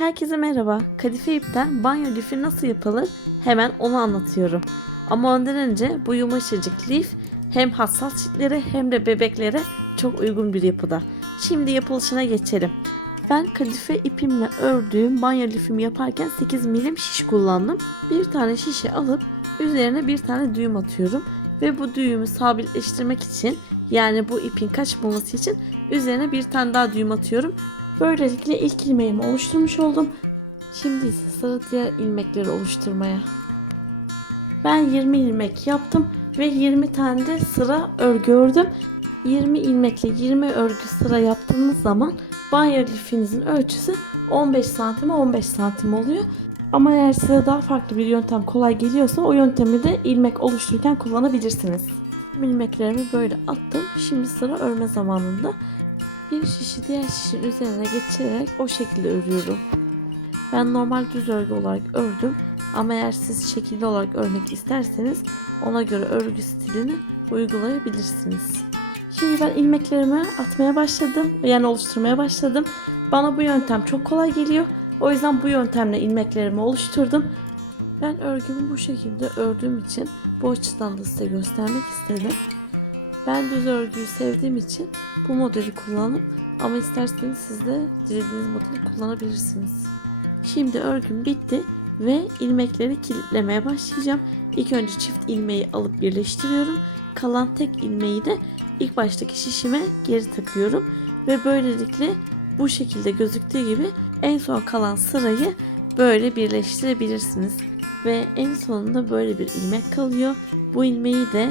Herkese merhaba. Kadife ipten banyo lifi nasıl yapılır? Hemen onu anlatıyorum. Ama ondan önce bu yumuşacık lif hem hassas çitlere hem de bebeklere çok uygun bir yapıda. Şimdi yapılışına geçelim. Ben kadife ipimle ördüğüm banyo lifimi yaparken 8 milim şiş kullandım. Bir tane şişe alıp üzerine bir tane düğüm atıyorum. Ve bu düğümü sabitleştirmek için yani bu ipin kaçmaması için üzerine bir tane daha düğüm atıyorum. Böylelikle ilk ilmeğimi oluşturmuş oldum. Şimdi ise sıra diğer ilmekleri oluşturmaya. Ben 20 ilmek yaptım ve 20 tane de sıra örgü ördüm. 20 ilmekle 20 örgü sıra yaptığınız zaman banyo lifinizin ölçüsü 15 santime 15 santim oluyor. Ama eğer size daha farklı bir yöntem kolay geliyorsa o yöntemi de ilmek oluştururken kullanabilirsiniz. İlmeklerimi böyle attım. Şimdi sıra örme zamanında. Bir şişi diğer şişin üzerine geçirerek o şekilde örüyorum. Ben normal düz örgü olarak ördüm ama eğer siz şekilli olarak örmek isterseniz ona göre örgü stilini uygulayabilirsiniz. Şimdi ben ilmeklerimi atmaya başladım yani oluşturmaya başladım. Bana bu yöntem çok kolay geliyor. O yüzden bu yöntemle ilmeklerimi oluşturdum. Ben örgümü bu şekilde ördüğüm için bu açıdan da size göstermek istedim. Ben düz örgüyü sevdiğim için bu modeli kullandım. Ama isterseniz siz de dilediğiniz modeli kullanabilirsiniz. Şimdi örgüm bitti ve ilmekleri kilitlemeye başlayacağım. İlk önce çift ilmeği alıp birleştiriyorum. Kalan tek ilmeği de ilk baştaki şişime geri takıyorum. Ve böylelikle bu şekilde gözüktüğü gibi en son kalan sırayı böyle birleştirebilirsiniz. Ve en sonunda böyle bir ilmek kalıyor. Bu ilmeği de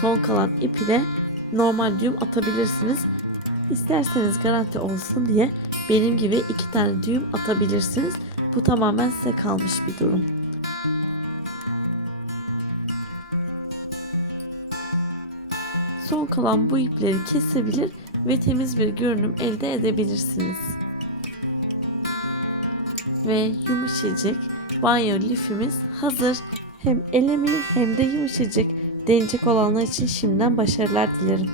son kalan ip ile normal düğüm atabilirsiniz. İsterseniz garanti olsun diye benim gibi iki tane düğüm atabilirsiniz. Bu tamamen size kalmış bir durum. Son kalan bu ipleri kesebilir ve temiz bir görünüm elde edebilirsiniz. Ve yumuşacık banyo lifimiz hazır. Hem elemi hem de yumuşacık deneyecek olanlar için şimdiden başarılar dilerim.